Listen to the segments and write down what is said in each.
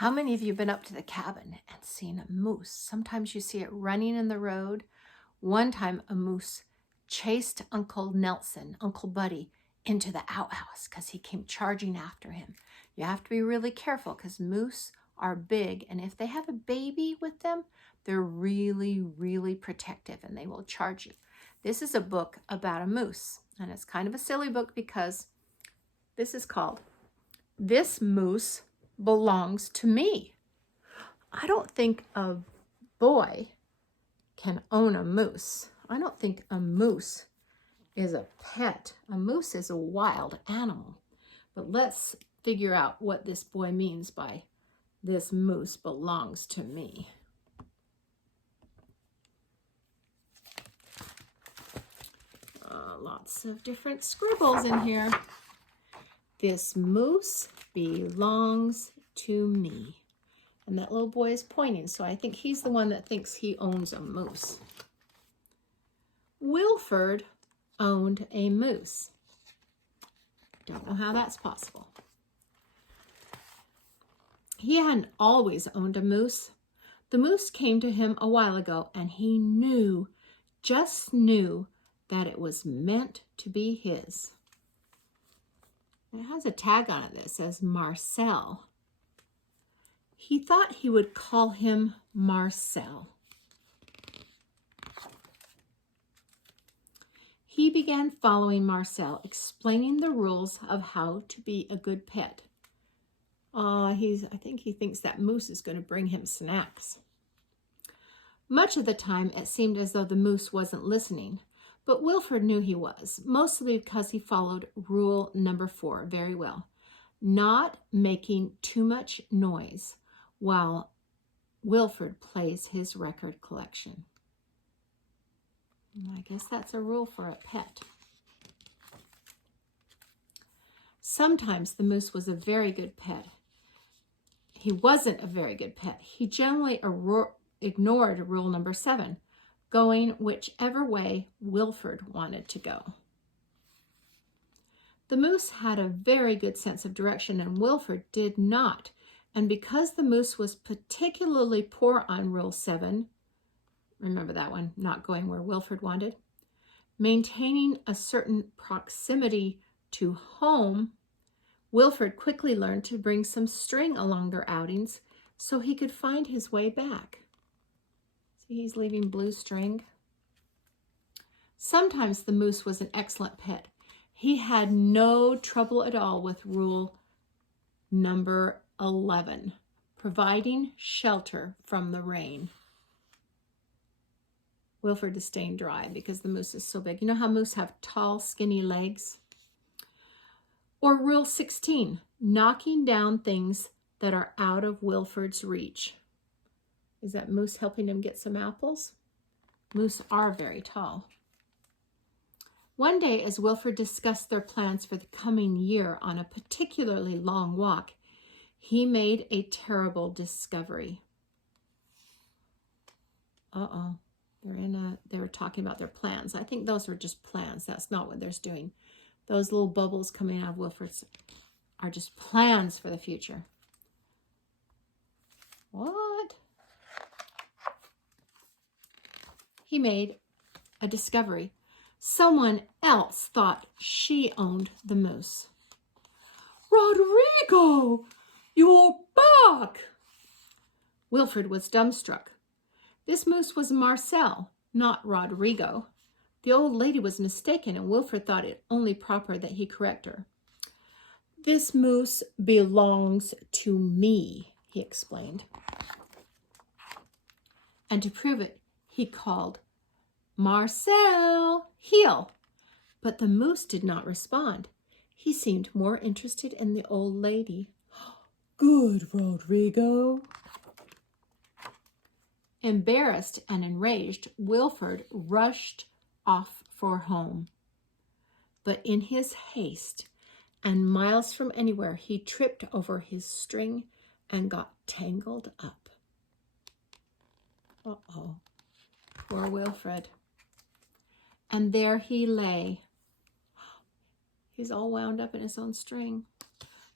How many of you have been up to the cabin and seen a moose? Sometimes you see it running in the road. One time a moose chased Uncle Nelson, Uncle Buddy, into the outhouse because he came charging after him. You have to be really careful because moose are big, and if they have a baby with them, they're really, really protective and they will charge you. This is a book about a moose, and it's kind of a silly book because this is called This Moose Belongs to Me. I don't think a boy can own a moose. I don't think a moose is a pet. A moose is a wild animal. But let's figure out what this boy means by this moose belongs to me. Lots of different scribbles in here. This moose belongs to me. And that little boy is pointing, so I think he's the one that thinks he owns a moose. Wilford owned a moose. Don't know how that's possible. He hadn't always owned a moose. The moose came to him a while ago, and he just knew that it was meant to be his. It has a tag on it that says Marcel. He thought he would call him Marcel. He began following Marcel, explaining the rules of how to be a good pet. I think he thinks that moose is going to bring him snacks. Much of the time, it seemed as though the moose wasn't listening, but Wilford knew he was, mostly because he followed rule number 4 very well. Not making too much noise while Wilford plays his record collection. I guess that's a rule for a pet. Sometimes the moose was a very good pet. He wasn't a very good pet. He generally ignored rule number 7, going whichever way Wilford wanted to go. The moose had a very good sense of direction, and Wilford did not. And because the moose was particularly poor on rule 7, remember that one, not going where Wilford wanted, maintaining a certain proximity to home, Wilford quickly learned to bring some string along their outings so he could find his way back. See, he's leaving blue string. Sometimes the moose was an excellent pet. He had no trouble at all with rule number 11, providing shelter from the rain. Wilford is staying dry because the moose is so big. You know how moose have tall, skinny legs? Or rule 16, knocking down things that are out of Wilford's reach. Is that moose helping him get some apples? Moose are very tall. One day, as Wilford discussed their plans for the coming year on a particularly long walk, he made a terrible discovery. Uh-oh. They were talking about their plans. I think those were just plans. That's not what they're doing. Those little bubbles coming out of Wilford's are just plans for the future. What? He made a discovery. Someone else thought she owned the moose. Rodrigo, you're back! Wilford was dumbstruck. This moose was Marcel, not Rodrigo. The old lady was mistaken, and Wilford thought it only proper that he correct her. This moose belongs to me, he explained. And to prove it, he called, Marcel, heel. But the moose did not respond. He seemed more interested in the old lady. Good, Rodrigo. Embarrassed and enraged, Wilford rushed off for home. But in his haste, and miles from anywhere, he tripped over his string and got tangled up. Uh-oh, poor Wilfred. And there he lay. He's all wound up in his own string.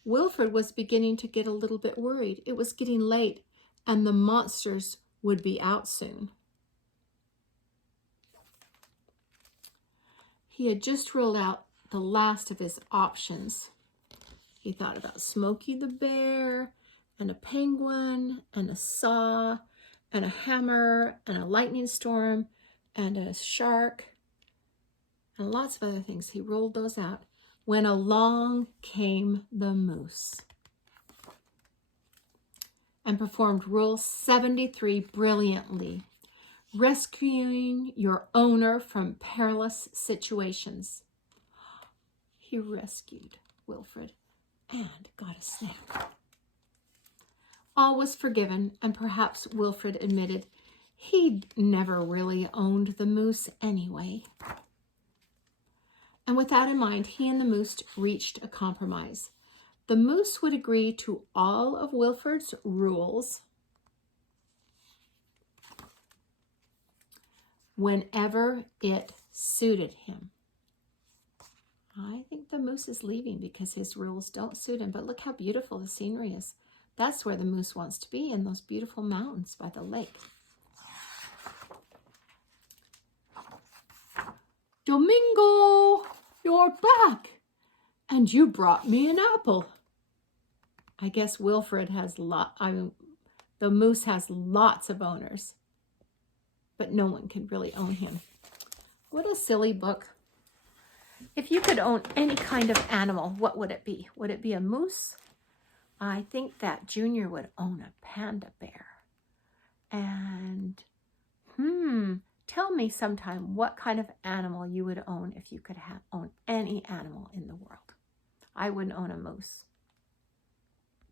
Wilfred was beginning to get a little bit worried. It was getting late, and the monsters would be out soon. He had just ruled out the last of his options. He thought about Smokey the Bear, and a penguin, and a saw, and a hammer, and a lightning storm, and a shark, and lots of other things. He ruled those out when along came the moose and performed Rule 73 brilliantly, rescuing your owner from perilous situations. He rescued Wilfred and got a snack. All was forgiven, and perhaps Wilfred admitted he'd never really owned the moose anyway. And with that in mind, he and the moose reached a compromise. The moose would agree to all of Wilfred's rules whenever it suited him. I think the moose is leaving because his rules don't suit him, but look how beautiful the scenery is. That's where the moose wants to be, in those beautiful mountains by the lake. Domingo, you're back, and you brought me an apple. I guess Wilfred has the moose has lots of owners, but no one can really own him. What a silly book. If you could own any kind of animal, what would it be? Would it be a moose? I think that Junior would own a panda bear. And, tell me sometime what kind of animal you would own if you could own any animal in the world. I wouldn't own a moose.